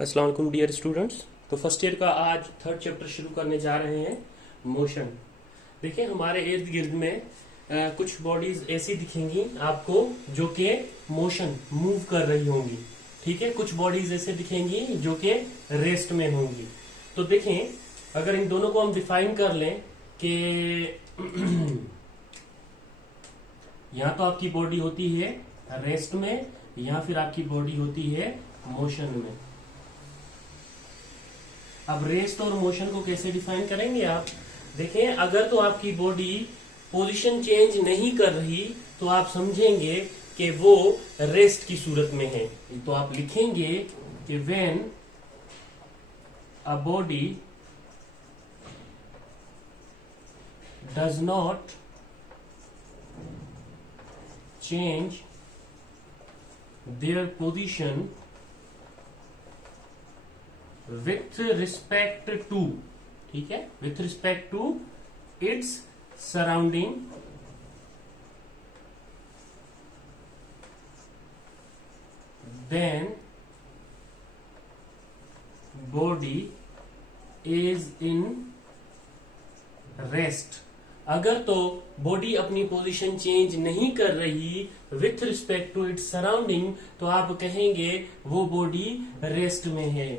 अस्सलाम वालेकुम dear students. तो फर्स्ट ईयर का आज थर्ड चैप्टर शुरू करने जा रहे हैं, मोशन। देखिए हमारे इर्द गिर्द में कुछ बॉडीज ऐसी दिखेंगी आपको जो कि मोशन मूव कर रही होंगी। ठीक है, कुछ बॉडीज ऐसे दिखेंगी जो कि रेस्ट में होंगी। तो देखें, अगर इन दोनों को हम डिफाइन कर लें कि या तो आपकी बॉडी होती है रेस्ट में या फिर आपकी बॉडी होती है मोशन में। अब रेस्ट और मोशन को कैसे डिफाइन करेंगे आप? देखें, अगर तो आपकी बॉडी पोजीशन चेंज नहीं कर रही तो आप समझेंगे कि वो रेस्ट की सूरत में है। तो आप लिखेंगे कि when a body does not change their position with respect to, ठीक है, with respect to its surrounding, then body is in rest. अगर तो बॉडी अपनी पोजीशन चेंज नहीं कर रही with respect to its surrounding तो आप कहेंगे वो बॉडी रेस्ट में है।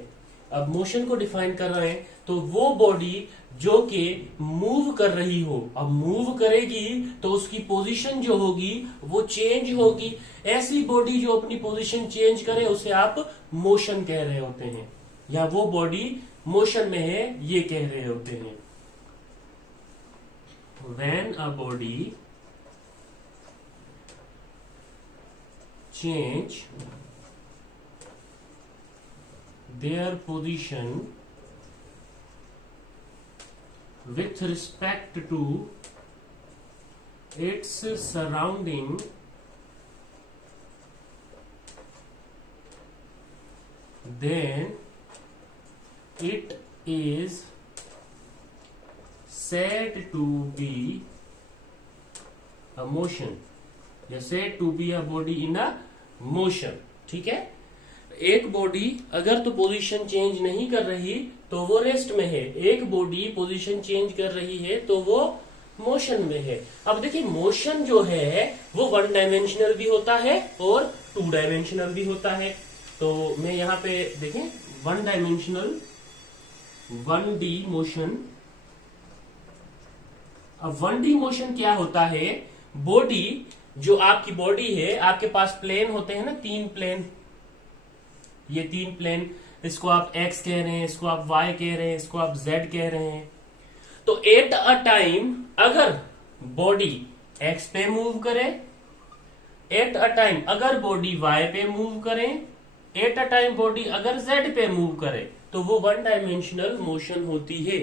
अब मोशन को डिफाइन कर रहे हैं तो वो बॉडी जो कि मूव कर रही हो, अब मूव करेगी तो उसकी पोजीशन जो होगी वो चेंज होगी। ऐसी बॉडी जो अपनी पोजीशन चेंज करे उसे आप मोशन कह रहे होते हैं, या वो बॉडी मोशन में है ये कह रहे होते हैं। When a body change their position with respect to its surrounding, then it is said to be a motion, या said to be a body in a motion। ठीक है, एक बॉडी अगर तो पोजीशन चेंज नहीं कर रही तो वो रेस्ट में है, एक बॉडी पोजीशन चेंज कर रही है तो वो मोशन में है। अब देखिए, मोशन जो है वो वन डायमेंशनल भी होता है और टू डायमेंशनल भी होता है। तो मैं यहाँ पे देखें, वन डायमेंशनल 1D मोशन। अब 1D मोशन क्या होता है? बॉडी, जो आपकी बॉडी है, आपके पास प्लेन होते हैं ना, तीन प्लेन, ये तीन प्लेन, इसको आप एक्स कह रहे हैं, इसको आप वाई कह रहे हैं, इसको आप जेड कह रहे हैं। तो एट अ टाइम अगर बॉडी एक्स पे मूव करे, एट अ टाइम अगर बॉडी वाई पे मूव करे, एट अ टाइम बॉडी अगर जेड पे मूव करे तो वो वन डायमेंशनल मोशन होती है।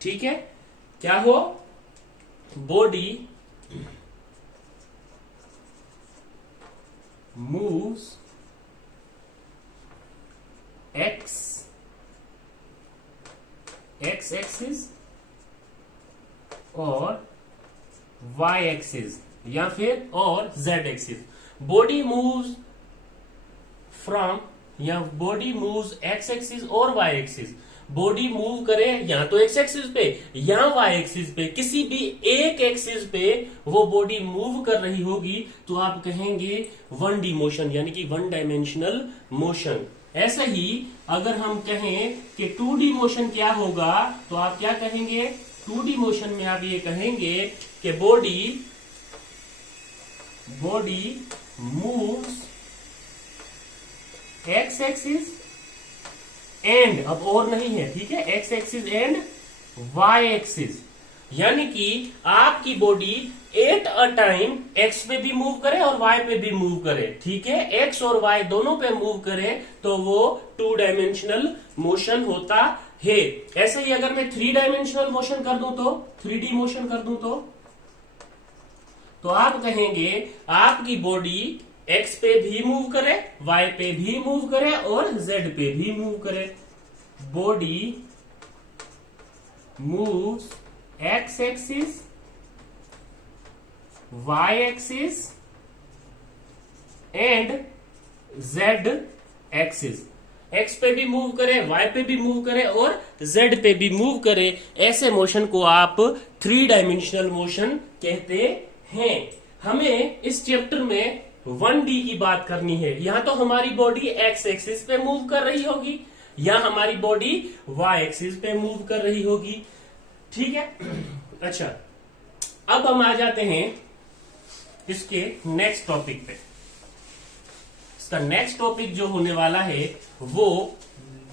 ठीक है, क्या हो? बॉडी मूव्स एक्स एक्सिस और वाई एक्सिस, या फिर और Z axis. Body moves from, या बॉडी मूव्स एक्स एक्सिस और वाई एक्सिस। बॉडी मूव करे या तो एक्स एक्सिस पे या वाई एक्सिस पे, किसी भी एक एक्सिस पे वो बॉडी मूव कर रही होगी तो आप कहेंगे 1D मोशन, यानी कि वन डायमेंशनल मोशन। ऐसा ही अगर हम कहें कि 2D मोशन क्या होगा तो आप क्या कहेंगे? 2D मोशन में आप ये कहेंगे कि body moves X axis and, अब और नहीं है, ठीक है, X axis and Y axis, यानी कि आपकी body at a time X पे भी मूव करे और वाई पे भी मूव करे। ठीक है, एक्स और वाई दोनों पे मूव करे तो वो 2 डायमेंशनल मोशन होता है। ऐसे ही अगर मैं 3 डायमेंशनल मोशन कर दूं तो, 3D मोशन कर दूं तो आप कहेंगे आपकी बॉडी एक्स पे भी मूव करे, वाई पे भी मूव करे और जेड पे भी मूव करे। Body moves X axis, Y axis and z axis. X पे भी मूव करे, वाई पे भी मूव करे और जेड पे भी मूव करे, ऐसे मोशन को आप 3 डायमेंशनल मोशन कहते हैं। हमें इस चैप्टर में 1D की बात करनी है। यहां तो हमारी बॉडी एक्स एक्सिस पे मूव कर रही होगी या हमारी बॉडी वाई एक्सिस पे मूव कर रही होगी, ठीक है। अच्छा, अब हम आ जाते हैं इसके नेक्स्ट टॉपिक पे। इसका नेक्स्ट टॉपिक जो होने वाला है वो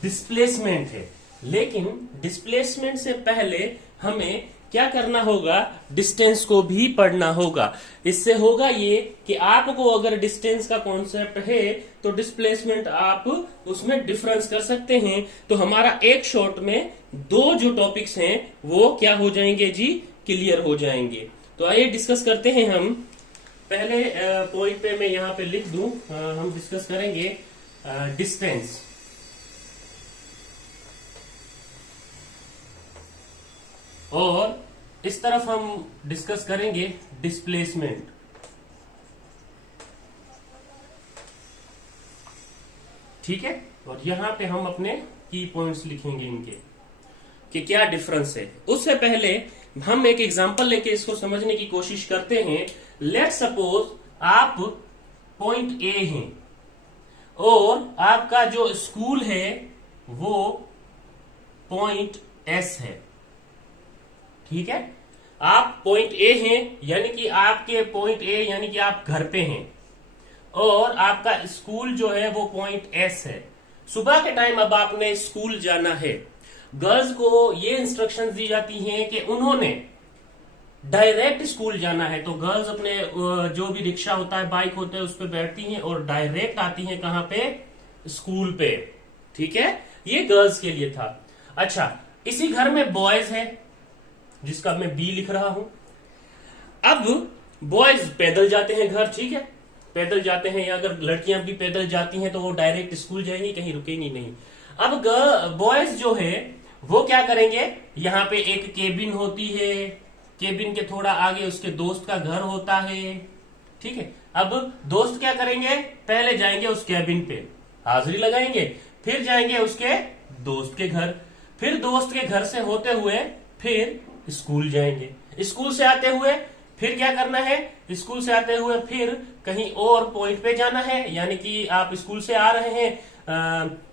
डिस्प्लेसमेंट है। लेकिन डिस्प्लेसमेंट से पहले हमें क्या करना होगा, डिस्टेंस को भी पढ़ना होगा। इससे होगा ये कि आपको अगर डिस्टेंस का कॉन्सेप्ट है तो डिस्प्लेसमेंट आप उसमें डिफरेंस कर सकते हैं। तो हमारा एक शॉट में 2 जो टॉपिक्स हैं वो क्या हो जाएंगे जी, क्लियर हो जाएंगे। तो आइए डिस्कस करते हैं। हम पहले पॉइंट पे मैं यहां पे लिख दूं, हम डिस्कस करेंगे डिस्टेंस। और इस तरफ हम डिस्कस करेंगे डिस्प्लेसमेंट। ठीक है, और यहां पे हम अपने की पॉइंट्स लिखेंगे इनके कि क्या डिफरेंस है। उससे पहले हम एक एग्जांपल लेके इसको समझने की कोशिश करते हैं। लेट्स सपोज आप पॉइंट ए हैं और आपका जो स्कूल है वो पॉइंट एस है, ठीक है। आप पॉइंट ए हैं यानी कि आपके पॉइंट ए यानी कि आप घर पे हैं और आपका स्कूल जो है वो पॉइंट एस है। सुबह के टाइम अब आपने स्कूल जाना है। गर्ल्स को ये इंस्ट्रक्शंस दी जाती हैं कि उन्होंने डायरेक्ट स्कूल जाना है। तो गर्ल्स अपने जो भी रिक्शा होता है, बाइक होता है, उस पर बैठती हैं और डायरेक्ट आती हैं कहां पे, स्कूल पे, ठीक है। ये गर्ल्स के लिए था। अच्छा, इसी घर में बॉयज है जिसका मैं बी लिख रहा हूं। अब बॉयज पैदल जाते हैं घर, ठीक है, पैदल जाते हैं, या अगर लड़कियां भी पैदल जाती हैं तो वो डायरेक्ट स्कूल जाएंगी, कहीं रुकेंगी नहीं। अब बॉयज जो है वो क्या करेंगे, यहां पे एक केबिन होती है, केबिन के थोड़ा आगे उसके दोस्त का घर होता है, ठीक है। अब दोस्त क्या करेंगे, पहले जाएंगे उस केबिन पे, हाजिरी लगाएंगे, फिर जाएंगे उसके दोस्त के घर, फिर दोस्त के घर से होते हुए फिर स्कूल जाएंगे। स्कूल से आते हुए फिर क्या करना है, स्कूल से आते हुए फिर कहीं और पॉइंट पे जाना है, यानी कि आप स्कूल से आ रहे हैं,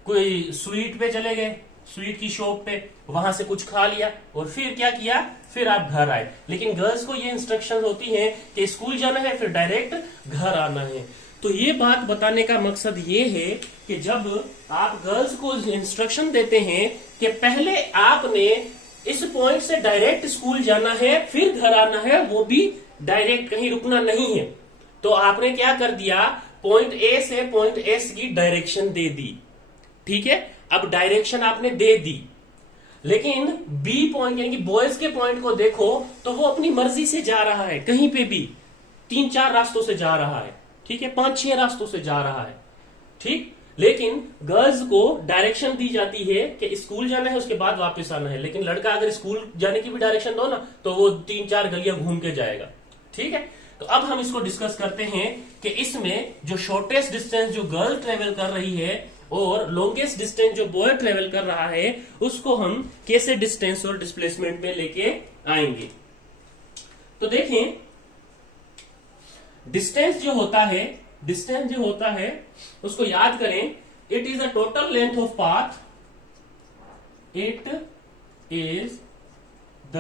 कोई स्वीट पे चले गए, स्वीट की शॉप पे, वहां से कुछ खा लिया और फिर क्या किया, फिर आप घर आए। लेकिन गर्ल्स को ये इंस्ट्रक्शन होती है कि स्कूल जाना है फिर डायरेक्ट घर आना है। तो ये बात बताने का मकसद ये है कि जब आप गर्ल्स को इंस्ट्रक्शन देते हैं कि पहले आपने इस पॉइंट से डायरेक्ट स्कूल जाना है फिर घर आना है, वो भी डायरेक्ट, कहीं रुकना नहीं है, तो आपने क्या कर दिया, पॉइंट ए से पॉइंट एस की डायरेक्शन दे दी, ठीक है। अब डायरेक्शन आपने दे दी, लेकिन बी पॉइंट यानी कि बॉयज के पॉइंट को देखो तो वो अपनी मर्जी से जा रहा है, कहीं पे भी 3-4 रास्तों से जा रहा है, ठीक है, 5-6 रास्तों से जा रहा है, ठीक। लेकिन गर्ल्स को डायरेक्शन दी जाती है कि स्कूल जाना है उसके बाद वापस आना है। लेकिन लड़का अगर स्कूल जाने की भी डायरेक्शन दो ना तो वो 3-4 गलियां घूम के जाएगा, ठीक है। तो अब हम इसको डिस्कस करते हैं कि इसमें जो शॉर्टेस्ट डिस्टेंस जो गर्ल ट्रेवल कर रही है और लॉन्गेस्ट डिस्टेंस जो बॉय ट्रेवल कर रहा है उसको हम कैसे डिस्टेंस और डिस्प्लेसमेंट में लेके आएंगे। तो देखें, डिस्टेंस जो होता है उसको याद करें, it is the total length of path, it is the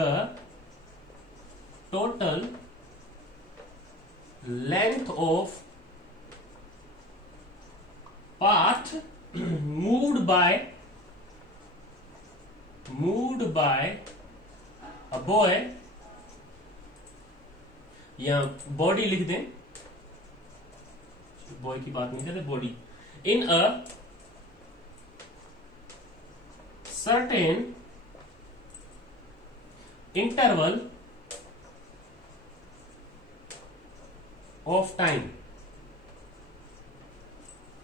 total length of path moved by a boy, या बॉडी लिख दें, बॉय की बात नहीं करते, body, in a certain interval of time,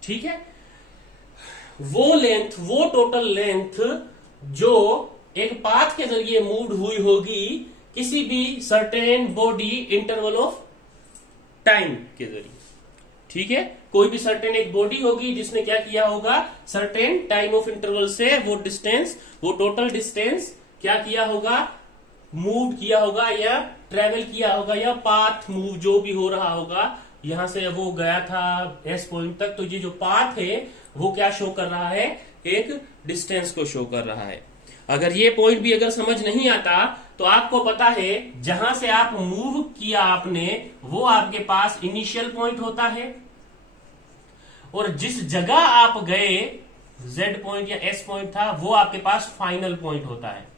ठीक है। वो लेंथ, वो टोटल लेंथ जो एक पाथ के जरिए मूव हुई होगी किसी भी certain body interval of time के जरिए, ठीक है। कोई भी सर्टेन एक बॉडी होगी जिसने क्या किया होगा, सर्टेन टाइम ऑफ इंटरवल से वो डिस्टेंस, वो टोटल डिस्टेंस क्या किया होगा, मूव किया होगा या ट्रेवल किया होगा या पाथ मूव जो भी हो रहा होगा, यहां से वो गया था एस पॉइंट तक, तो ये जो पाथ है वो क्या शो कर रहा है, एक डिस्टेंस को शो कर रहा है। अगर ये पॉइंट भी अगर समझ नहीं आता तो आपको पता है जहां से आप मूव किया आपने वो आपके पास इनिशियल पॉइंट होता है, और जिस जगह आप गए जेड पॉइंट या एस पॉइंट था वो आपके पास फाइनल पॉइंट होता है।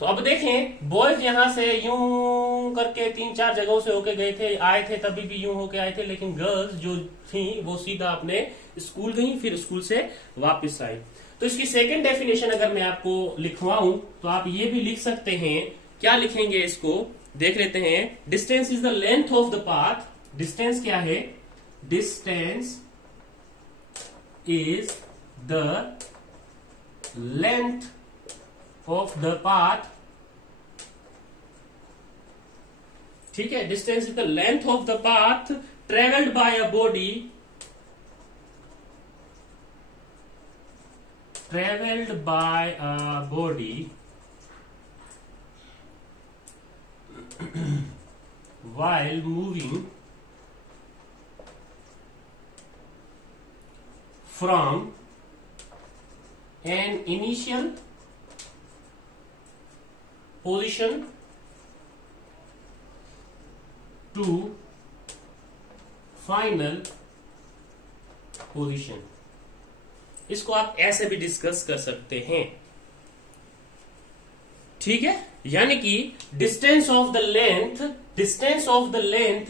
तो अब देखें, बॉयज यहां से यूं करके 3-4 जगहों से होके गए थे, आए थे तभी भी यूं होके आए थे, लेकिन गर्ल्स जो थी वो सीधा अपने स्कूल गई, फिर स्कूल से वापस आई। तो इसकी सेकंड डेफिनेशन अगर मैं आपको लिखवाऊं तो आप ये भी लिख सकते हैं, क्या लिखेंगे इसको देख लेते हैं। Distance is the length of the path. Distance क्या है, distance is the length of the path, ठीक है, distance is the length of the path travelled by a body, travelled by a body while moving from an initial position to final position। इसको आप ऐसे भी discuss कर सकते हैं, ठीक है। यानी कि distance of the length, distance of the length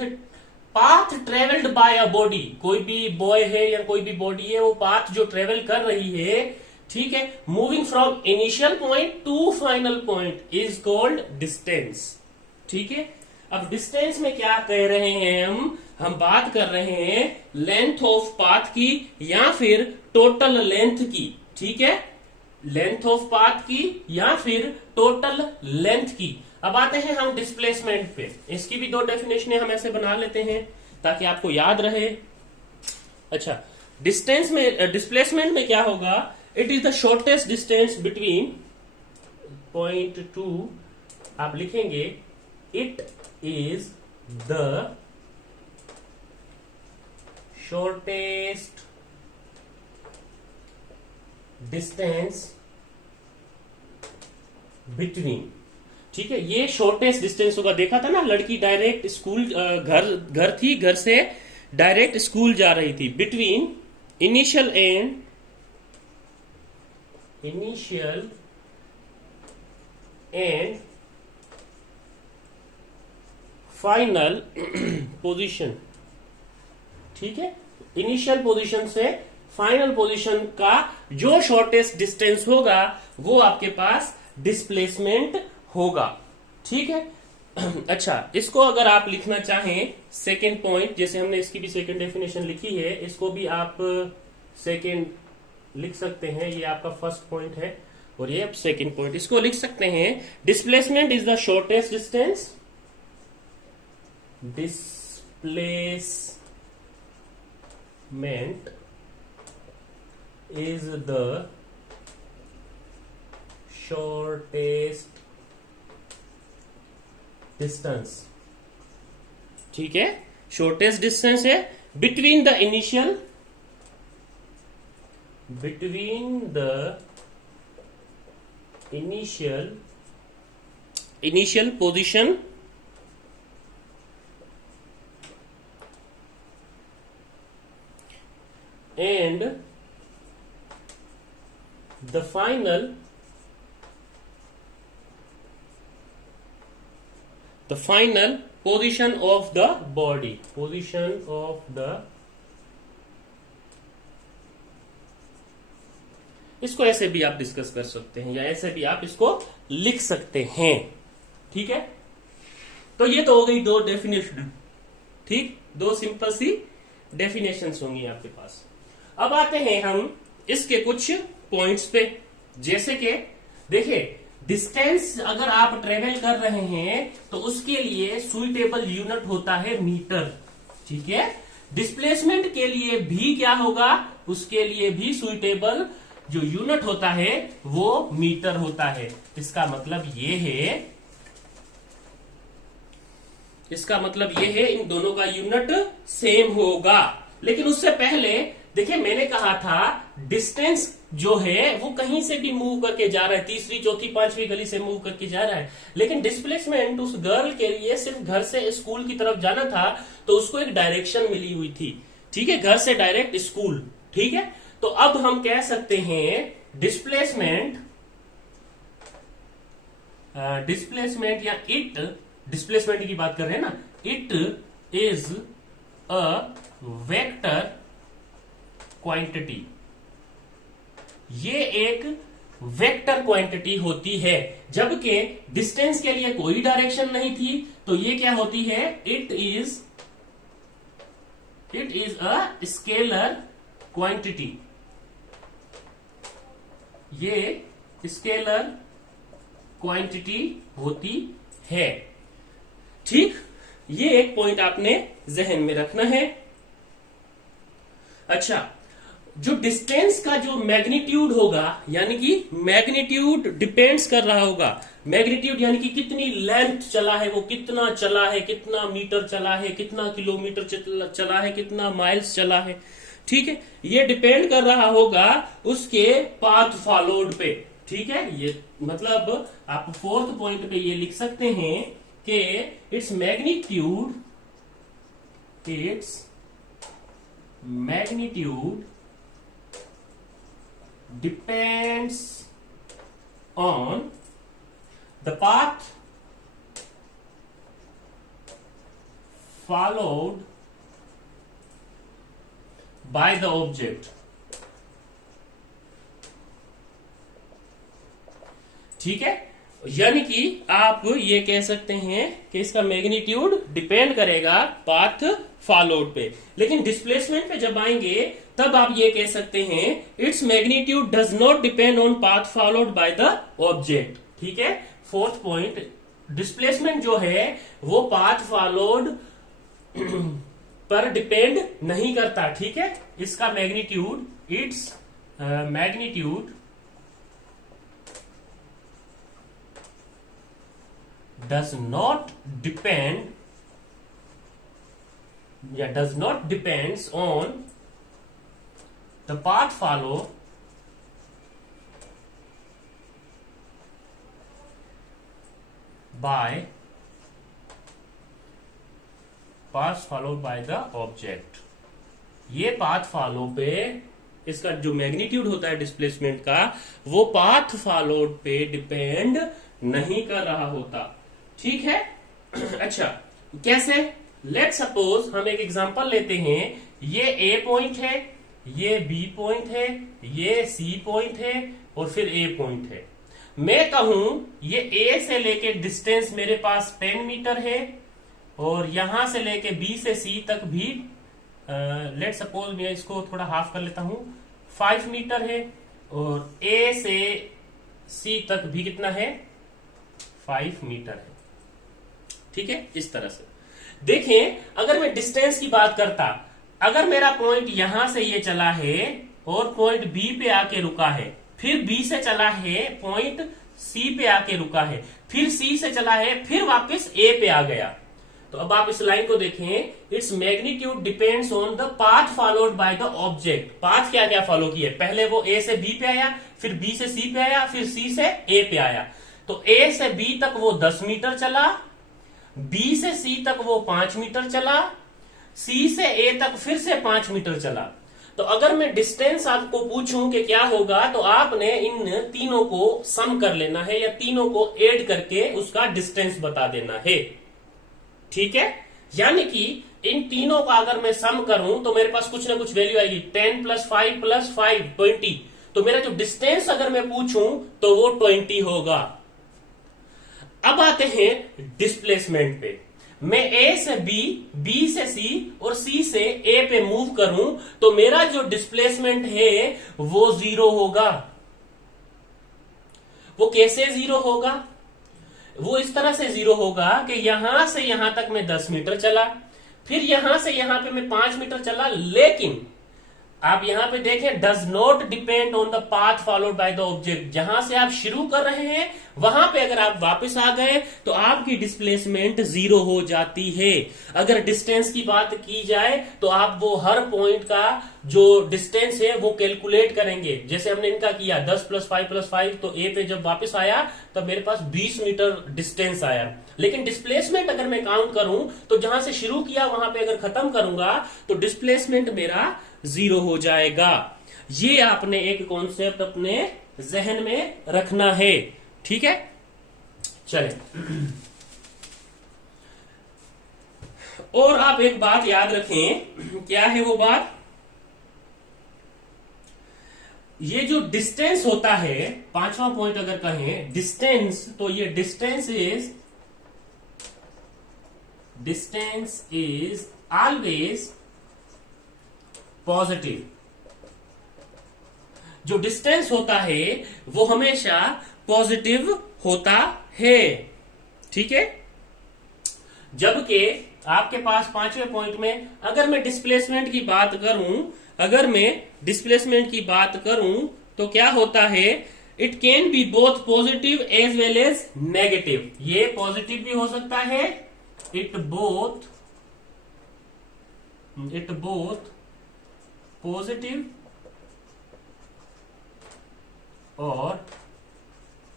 path travelled by a body, कोई भी बॉय है या कोई भी बॉडी है, वो पाथ जो ट्रेवल कर रही है, ठीक है, moving from initial point two final point is called distance, ठीक है। अब डिस्टेंस में क्या कह रहे हैं हम बात कर रहे हैं लेंथ ऑफ पाथ की या फिर टोटल लेंथ की, ठीक है, लेंथ ऑफ पाथ की या फिर टोटल लेंथ की। अब आते हैं हम डिस्प्लेसमेंट पे, इसकी भी 2 डेफिनेशन हम ऐसे बना लेते हैं ताकि आपको याद रहे। अच्छा, डिस्टेंस में, डिस्प्लेसमेंट में क्या होगा, it is the shortest distance between point 2, आप लिखेंगे it is the shortest distance between, ठीक है, ये शॉर्टेस्ट डिस्टेंस होगा। देखा था ना, लड़की डायरेक्ट स्कूल, घर थी, घर से डायरेक्ट स्कूल जा रही थी, between initial and final position, ठीक है, इनिशियल पोजीशन से फाइनल पोजीशन का जो शॉर्टेस्ट डिस्टेंस होगा वो आपके पास डिस्प्लेसमेंट होगा, ठीक है। अच्छा, इसको अगर आप लिखना चाहें सेकेंड पॉइंट, जैसे हमने इसकी भी सेकेंड डेफिनेशन लिखी है, इसको भी आप सेकेंड लिख सकते हैं, ये आपका फर्स्ट पॉइंट है और ये सेकेंड पॉइंट, इसको लिख सकते हैं displacement is the shortest distance, displacement is the shortest distance, ठीक है, shortest distance है between the initial position and the final position of the body, इसको ऐसे भी आप डिस्कस कर सकते हैं या ऐसे भी आप इसको लिख सकते हैं, ठीक है। तो ये तो हो गई 2 डेफिनेशन, ठीक, 2 सिंपल सी डेफिनेशंस होंगी आपके पास। अब आते हैं हम इसके कुछ पॉइंट्स पे, जैसे कि देखिए, डिस्टेंस अगर आप ट्रेवल कर रहे हैं तो उसके लिए सुइटेबल यूनिट होता है मीटर, ठीक है। डिस्प्लेसमेंट के लिए भी क्या होगा, उसके लिए भी सुइटेबल जो यूनिट होता है वो मीटर होता है। इसका मतलब ये है इन दोनों का यूनिट सेम होगा। लेकिन उससे पहले देखिए मैंने कहा था डिस्टेंस जो है वो कहीं से भी मूव करके जा रहा है, तीसरी चौथी पांचवी गली से मूव करके जा रहा है, लेकिन डिस्प्लेसमेंट उस गर्ल के लिए सिर्फ घर से स्कूल की तरफ जाना था, तो उसको एक डायरेक्शन मिली हुई थी। ठीक है, घर से डायरेक्ट स्कूल। ठीक है, तो अब हम कह सकते हैं डिस्प्लेसमेंट या डिस्प्लेसमेंट की बात कर रहे हैं ना, it is a vector quantity. ये एक वेक्टर क्वांटिटी होती है, जबकि डिस्टेंस के लिए कोई डायरेक्शन नहीं थी, तो ये क्या होती है, it is a scalar quantity. ये स्केलर क्वांटिटी होती है। ठीक, ये एक पॉइंट आपने जहन में रखना है। अच्छा, जो डिस्टेंस का जो मैग्नीट्यूड होगा, यानी कि मैग्नीट्यूड डिपेंड्स कर रहा होगा, मैग्नीट्यूड यानी कि कितनी लेंथ चला है, वो कितना चला है, कितना मीटर चला है, कितना किलोमीटर चला है, कितना माइल्स चला है। ठीक है, ये डिपेंड कर रहा होगा उसके पाथ फॉलोड पे। ठीक है, ये मतलब आप फोर्थ पॉइंट पे ये लिख सकते हैं कि its magnitude depends on the path followed by the object। ठीक है, यानी कि आप ये कह सकते हैं कि इसका मैग्नीट्यूड डिपेंड करेगा पाथ फॉलोड पे। लेकिन डिस्प्लेसमेंट पे जब आएंगे तब आप ये कह सकते हैं its magnitude does not depend on path followed by the object. ठीक है, फोर्थ पॉइंट, डिस्प्लेसमेंट जो है वो पाथ फॉलोड पर डिपेंड नहीं करता। ठीक है, इसका magnitude does not depends on the path followed by the object। ये पाथ फॉलो पे इसका जो मैग्नीट्यूड होता है डिस्प्लेसमेंट का, वो पाथ फॉलोड पे डिपेंड नहीं कर रहा होता। ठीक है, अच्छा कैसे, लेट सपोज हम एक एग्जांपल लेते हैं। ये ए पॉइंट है, ये बी पॉइंट है, ये सी पॉइंट है और फिर ए पॉइंट है। मैं कहूं ये ए से लेके डिस्टेंस मेरे पास 10 मीटर है और यहां से लेके बी से सी तक भी लेट सपोज मैं इसको थोड़ा हाफ कर लेता हूं, 5 मीटर है, और ए से सी तक भी कितना है, 5 मीटर है। ठीक है, इस तरह से देखें, अगर मैं डिस्टेंस की बात करता, अगर मेरा पॉइंट यहां से ये चला है और पॉइंट बी पे आके रुका है, फिर बी से चला है पॉइंट सी पे आके रुका है, फिर सी से चला है, फिर वापस ए पे आ गया, तो अब आप इस लाइन को देखें, its magnitude depends on the path followed by the object. Path क्या क्या फॉलो किए, पहले वो ए से बी पे आया, फिर बी से सी पे आया, फिर सी से ए पे आया, तो ए से बी तक वो 10 मीटर चला, बी से सी तक वो 5 मीटर चला, सी से ए तक फिर से 5 मीटर चला। तो अगर मैं डिस्टेंस आपको पूछूं कि क्या होगा, तो आपने इन तीनों को सम कर लेना है या तीनों को ऐड करके उसका डिस्टेंस बता देना है। ठीक है, यानी कि इन तीनों का अगर मैं सम करूं तो मेरे पास कुछ ना कुछ वैल्यू आएगी, 10 + 5 + 5 20। तो मेरा जो डिस्टेंस अगर मैं पूछूं तो वो 20 होगा। अब आते हैं डिस्प्लेसमेंट पे। मैं ए से बी, बी से सी और सी से ए पे मूव करूं तो मेरा जो डिस्प्लेसमेंट है वो 0 होगा। वो कैसे 0 होगा, वो इस तरह से 0 होगा कि यहां से यहां तक मैं 10 मीटर चला, फिर यहां से यहां पे मैं 5 मीटर चला, लेकिन आप यहां पे देखें, does not depend on the path followed by the object. जहां से आप शुरू कर रहे हैं वहां पे अगर आप वापस आ गए तो आपकी डिस्प्लेसमेंट 0 हो जाती है। अगर डिस्टेंस की बात की जाए तो आप वो हर पॉइंट का जो डिस्टेंस है वो कैलकुलेट करेंगे। जैसे हमने इनका किया 10 + 5 + 5, तो ए पे जब वापस आया तब मेरे पास 20 मीटर डिस्टेंस आया। लेकिन डिस्प्लेसमेंट अगर मैं काउंट करूं तो जहां से शुरू किया वहां पे अगर खत्म करूंगा तो डिस्प्लेसमेंट मेरा 0 हो जाएगा। ये आपने एक कॉन्सेप्ट अपने जहन में रखना है, ठीक है। चले, और आप एक बात याद रखें, क्या है वो बात, ये जो डिस्टेंस होता है, 5वां पॉइंट अगर कहें डिस्टेंस, तो ये डिस्टेंस इज ऑलवेज पॉजिटिव। जो डिस्टेंस होता है वो हमेशा पॉजिटिव होता है, ठीक है। जबकि आपके पास 5वें पॉइंट में अगर मैं डिस्प्लेसमेंट की बात करूं, तो क्या होता है, it can be both positive as well as negative. ये पॉजिटिव भी हो सकता है, इट बोथ पॉजिटिव और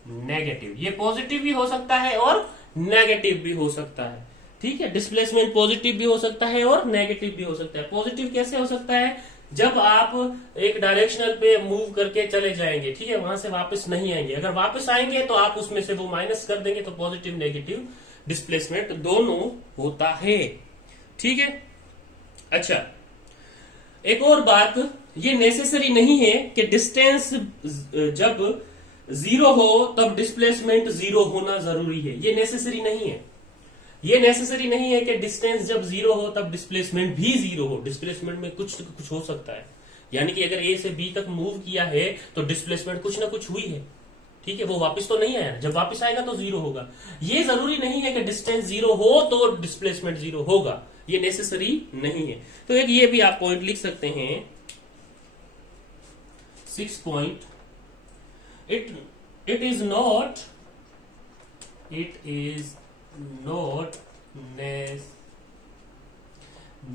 नेगेटिव। ये पॉजिटिव भी हो सकता है और नेगेटिव भी हो सकता है, ठीक है। डिस्प्लेसमेंट पॉजिटिव भी हो सकता है और नेगेटिव भी हो सकता है। पॉजिटिव कैसे हो सकता है, जब आप एक डायरेक्शनल पे मूव करके चले जाएंगे, ठीक है, वहां से वापस नहीं आएंगे। अगर वापस आएंगे तो आप उसमें से वो माइनस कर देंगे, तो पॉजिटिव नेगेटिव डिस्प्लेसमेंट दोनों होता है, ठीक है। अच्छा, एक और बात, ये नेसेसरी नहीं है कि डिस्टेंस जब 0 हो तब डिस्प्लेसमेंट 0 होना जरूरी है। ये नेसेसरी नहीं है। ये नेसेसरी नहीं है कि डिस्टेंस जब 0 हो तब डिस्प्लेसमेंट भी 0 हो। डिस्प्लेसमेंट में कुछ हो सकता है, यानी कि अगर ए से बी तक मूव किया है तो डिस्प्लेसमेंट कुछ ना कुछ हुई है, ठीक है। वो वापस तो नहीं आया, जब वापस आएगा तो 0 होगा। ये जरूरी नहीं है कि डिस्टेंस 0 हो तो डिस्प्लेसमेंट 0 होगा, ये नेसेसरी नहीं है। तो एक ये भी आप पॉइंट लिख सकते हैं, 6 point, it is not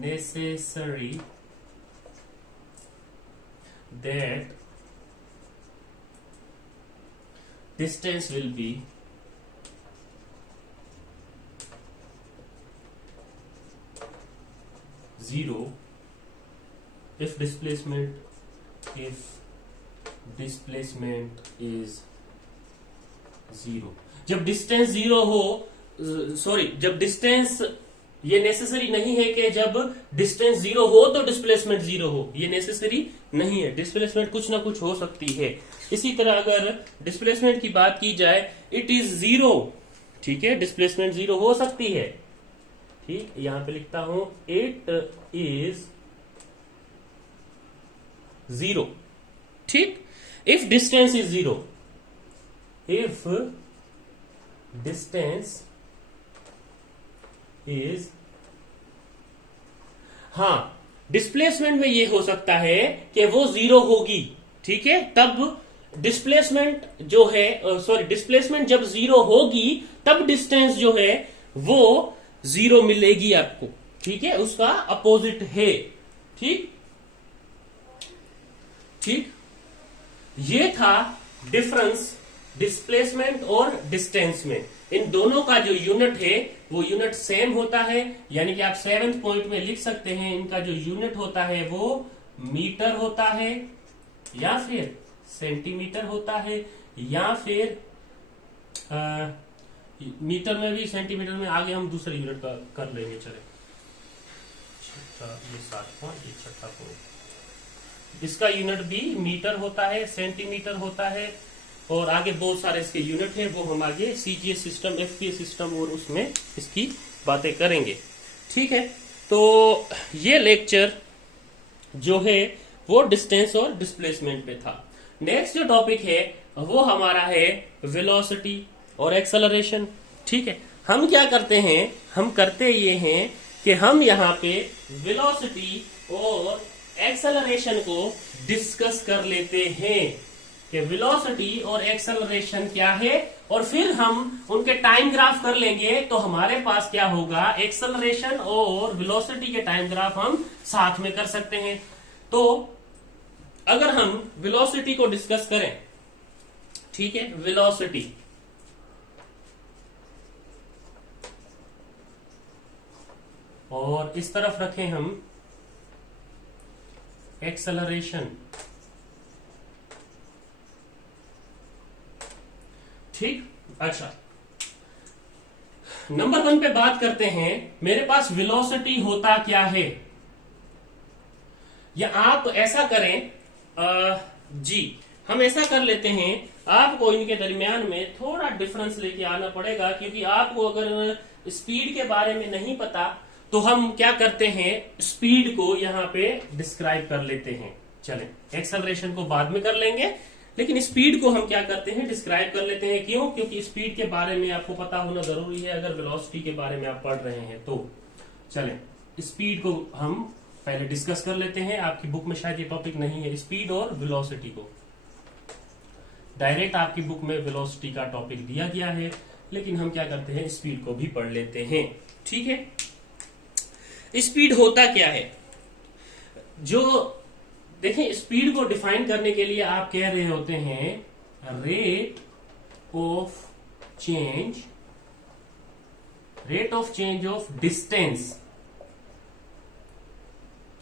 necessary that distance will be zero if displacement is zero। जब डिस्टेंस 0 हो, जब डिस्टेंस, ये नेसेसरी नहीं है कि जब डिस्टेंस 0 हो तो डिस्प्लेसमेंट 0 हो, ये नेसेसरी नहीं है। डिस्प्लेसमेंट कुछ ना कुछ हो सकती है। इसी तरह अगर डिस्प्लेसमेंट की बात की जाए, इट इज 0, ठीक है, डिस्प्लेसमेंट 0 हो सकती है, ठीक। यहां पे लिखता हूं, इट इज 0, ठीक। If distance is 0, if distance is, हाँ, डिस्प्लेसमेंट में ये हो सकता है कि वो 0 होगी, ठीक है। तब डिस्प्लेसमेंट जो है, डिस्प्लेसमेंट जब 0 होगी तब डिस्टेंस जो है वो 0 मिलेगी आपको, ठीक है, उसका अपोजिट है, ठीक। ये था डिफरेंस डिस्प्लेसमेंट और डिस्टेंस में। इन दोनों का जो यूनिट है वो यूनिट सेम होता है, यानी कि आप 7th पॉइंट में लिख सकते हैं, इनका जो यूनिट होता है वो मीटर होता है या फिर सेंटीमीटर होता है, या फिर मीटर में भी, सेंटीमीटर में आगे हम दूसरे यूनिट का कर लेंगे। चले, ये 7वां, ये 6वां पॉइंट, इसका यूनिट भी मीटर होता है, सेंटीमीटर होता है, और आगे बहुत सारे इसके यूनिट है, वो हम आगे सीजीएस सिस्टम, एफपीएस सिस्टम और उसमें इसकी बातें करेंगे, ठीक है। तो ये लेक्चर जो है वो डिस्टेंस और डिस्प्लेसमेंट पे था। नेक्स्ट जो टॉपिक है वो हमारा है वेलोसिटी और एक्सेलरेशन, ठीक है। हम क्या करते हैं, हम करते ये हैं कि हम यहाँ पे वेलोसिटी और एक्सेलरेशन को डिस्कस कर लेते हैं कि वेलोसिटी और एक्सेलरेशन क्या है, और फिर हम उनके टाइम ग्राफ कर लेंगे तो हमारे पास क्या होगा, एक्सेलरेशन और वेलोसिटी के टाइम ग्राफ हम साथ में कर सकते हैं। तो अगर हम वेलोसिटी को डिस्कस करें, ठीक है, वेलोसिटी और इस तरफ रखें हम एक्सेलरेशन, ठीक। अच्छा, नंबर 1 पे बात करते हैं, मेरे पास वेलोसिटी होता क्या है, या आप ऐसा करें जी हम ऐसा कर लेते हैं, आपको इनके दरमियान में थोड़ा डिफरेंस लेके आना पड़ेगा, क्योंकि आपको अगर स्पीड के बारे में नहीं पता तो हम क्या करते हैं, स्पीड को यहाँ पे डिस्क्राइब कर लेते हैं। चलें, एक्सेलरेशन को बाद में कर लेंगे, लेकिन स्पीड को हम क्या करते हैं, डिस्क्राइब कर लेते हैं। क्यों? क्योंकि स्पीड के बारे में आपको पता होना जरूरी है अगर वेलोसिटी के बारे में आप पढ़ रहे हैं तो। चलें, स्पीड को हम पहले डिस्कस कर लेते हैं। आपकी बुक में शायद ये टॉपिक नहीं है, स्पीड और वेलोसिटी को डायरेक्ट आपकी बुक में वेलोसिटी का टॉपिक दिया गया है, लेकिन हम क्या करते हैं, स्पीड को भी पढ़ लेते हैं। ठीक है, स्पीड होता क्या है, जो देखें, स्पीड को डिफाइन करने के लिए आप कह रहे होते हैं rate of change of distance.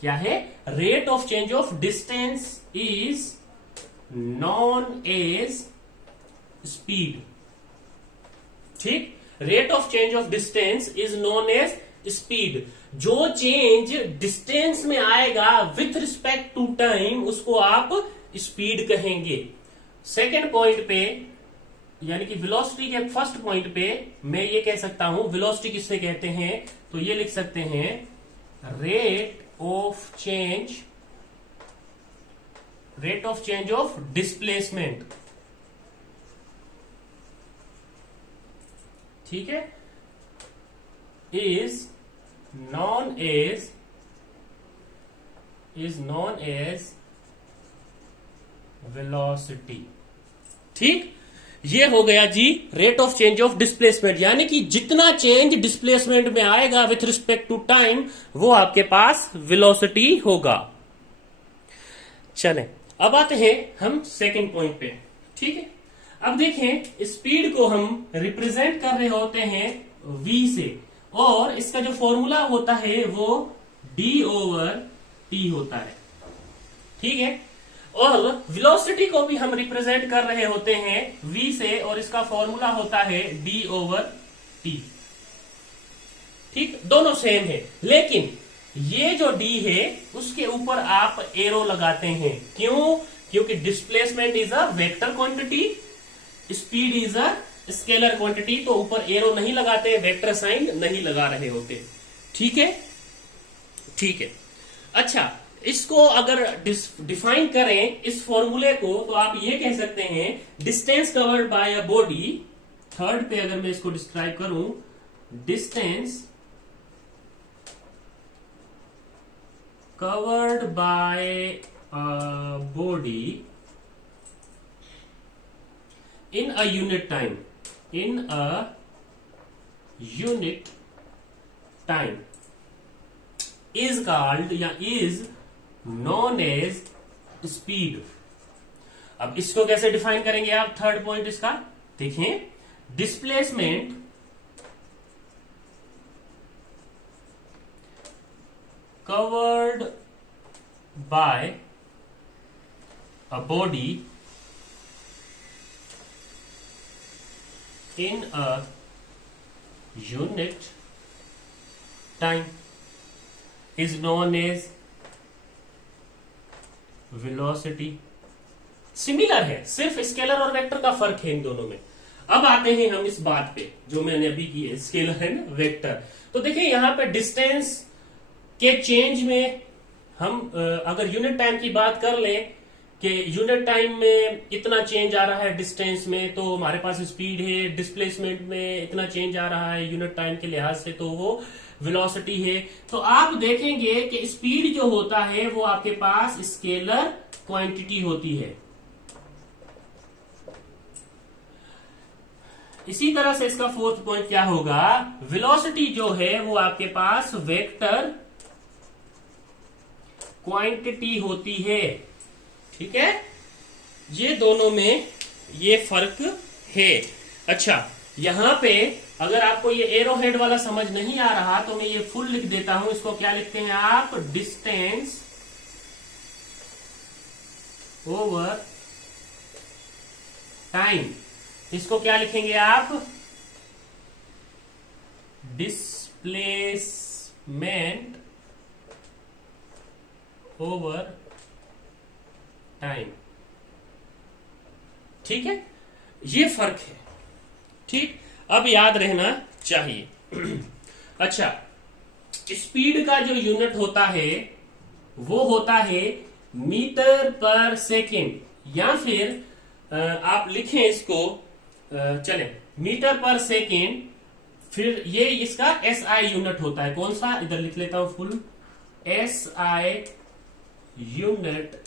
क्या है? Rate of change of distance is known as speed. ठीक, rate of change of distance is known as speed. जो चेंज डिस्टेंस में आएगा विथ रिस्पेक्ट टू टाइम उसको आप स्पीड कहेंगे। सेकेंड पॉइंट पे, यानी कि वेलोसिटी के फर्स्ट पॉइंट पे मैं ये कह सकता हूं, वेलोसिटी किससे कहते हैं, तो ये लिख सकते हैं rate of change of displacement. ठीक है, is known as velocity। ठीक, ये हो गया जी rate of change of displacement, यानी कि जितना चेंज डिस्प्लेसमेंट में आएगा विथ रिस्पेक्ट टू टाइम वो आपके पास वेलोसिटी होगा। चलें, अब आते हैं हम सेकंड पॉइंट पे। ठीक है, अब देखें, स्पीड को हम रिप्रेजेंट कर रहे होते हैं v से, और इसका जो फॉर्मूला होता है वो d/t होता है। ठीक है, और वेलोसिटी को भी हम रिप्रेजेंट कर रहे होते हैं v से, और इसका फॉर्मूला होता है d/t। ठीक, दोनों सेम है, लेकिन ये जो d है उसके ऊपर आप एरो लगाते हैं। क्यों? क्योंकि displacement is a vector quantity, speed is a scalar quantity, तो ऊपर एरो नहीं लगाते, वेक्टर साइन नहीं लगा रहे होते। ठीक है, ठीक है। अच्छा, इसको अगर डिफाइन करें इस फॉर्मूले को, तो आप ये कह सकते हैं distance covered by a body. Third पे अगर मैं इसको डिस्क्राइब करूं, distance covered by a body in a unit time is called या is known as speed। अब इसको कैसे डिफाइन करेंगे आप? थर्ड पॉइंट इसका देखें, displacement covered by a body in a unit time is known as velocity। Similar है, सिर्फ स्केलर और वेक्टर का फर्क है इन दोनों में। अब आते हैं हम इस बात पे जो मैंने अभी की है, स्केलर है ना वेक्टर। तो देखिए यहां पे डिस्टेंस के चेंज में हम अगर यूनिट टाइम की बात कर लें कि यूनिट टाइम में इतना चेंज आ रहा है डिस्टेंस में, तो हमारे पास स्पीड है। डिस्प्लेसमेंट में इतना चेंज आ रहा है यूनिट टाइम के लिहाज से, तो वो वेलोसिटी है। तो आप देखेंगे कि स्पीड जो होता है वो आपके पास स्केलर क्वांटिटी होती है। इसी तरह से इसका फोर्थ पॉइंट क्या होगा, वेलोसिटी जो है वो आपके पास वेक्टर क्वांटिटी होती है। ठीक है, ये दोनों में ये फर्क है। अच्छा, यहां पे अगर आपको ये एरो हेड वाला समझ नहीं आ रहा तो मैं ये फुल लिख देता हूं। इसको क्या लिखते हैं आप, डिस्टेंस ओवर टाइम। इसको क्या लिखेंगे आप, डिस्प्लेसमेंट ओवर टाइम। ठीक है, ये फर्क है। ठीक, अब याद रहना चाहिए। अच्छा, स्पीड का जो यूनिट होता है वो होता है मीटर पर सेकेंड, या फिर आप लिखें इसको, चले मीटर पर सेकेंड, फिर ये इसका एसआई यूनिट होता है। कौन सा, इधर लिख लेता हूं full, SI unit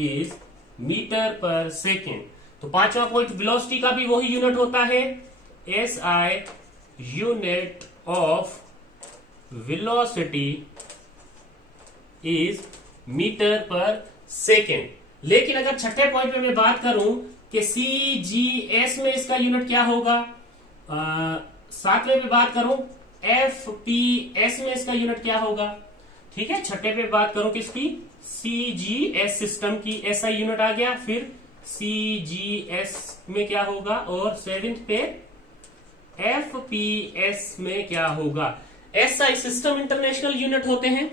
is metre per second. तो पांचवा पॉइंट, वेलोसिटी का भी वही यूनिट होता है, SI unit of velocity is metre per second. लेकिन अगर छठे पॉइंट पे मैं बात करूं कि सीजीएस में इसका यूनिट क्या होगा, सातवें पे बात करूं एफपीएस में इसका यूनिट क्या होगा। ठीक है, छठे पे बात करूं किसकी, सीजीएस सिस्टम की, एसआई यूनिट आ गया, फिर सीजीएस में क्या होगा, और सेवेंथ पे एफपीएस में क्या होगा। एसआई सिस्टम इंटरनेशनल यूनिट होते हैं।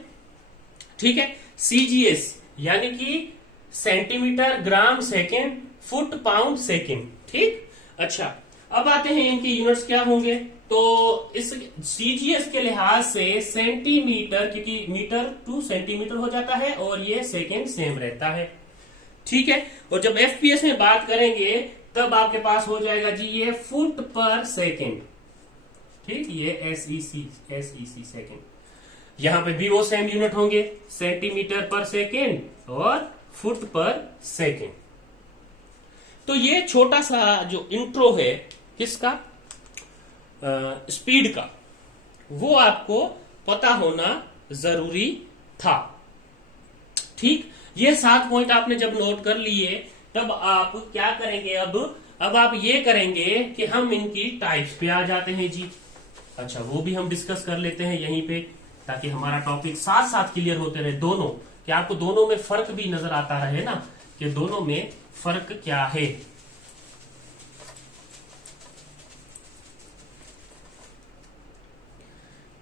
ठीक है, सीजीएस यानी कि centimetre gram second foot pound second. ठीक, अच्छा अब आते हैं इनके यूनिट्स क्या होंगे। तो इस सीजीएस के लिहाज से सेंटीमीटर, क्योंकि मीटर टू सेंटीमीटर हो जाता है और ये सेकेंड सेम रहता है। ठीक है, और जब एफपीएस में बात करेंगे तब आपके पास हो जाएगा जी ये फुट पर सेकेंड। ठीक, ये एसईसी सेकेंड, यहां पे भी वो सेम यूनिट होंगे, सेंटीमीटर पर सेकेंड और फुट पर सेकेंड। तो ये छोटा सा जो इंट्रो है किसका, स्पीड का, वो आपको पता होना जरूरी था। ठीक, ये 7 पॉइंट आपने जब नोट कर लिए तब आप क्या करेंगे, अब आप ये करेंगे कि हम इनकी टाइप्स पे आ जाते हैं जी। अच्छा, वो भी हम डिस्कस कर लेते हैं यहीं पे, ताकि हमारा टॉपिक साथ साथ क्लियर होते रहे दोनों, कि आपको दोनों में फर्क भी नजर आता रहे ना, कि दोनों में फर्क क्या है।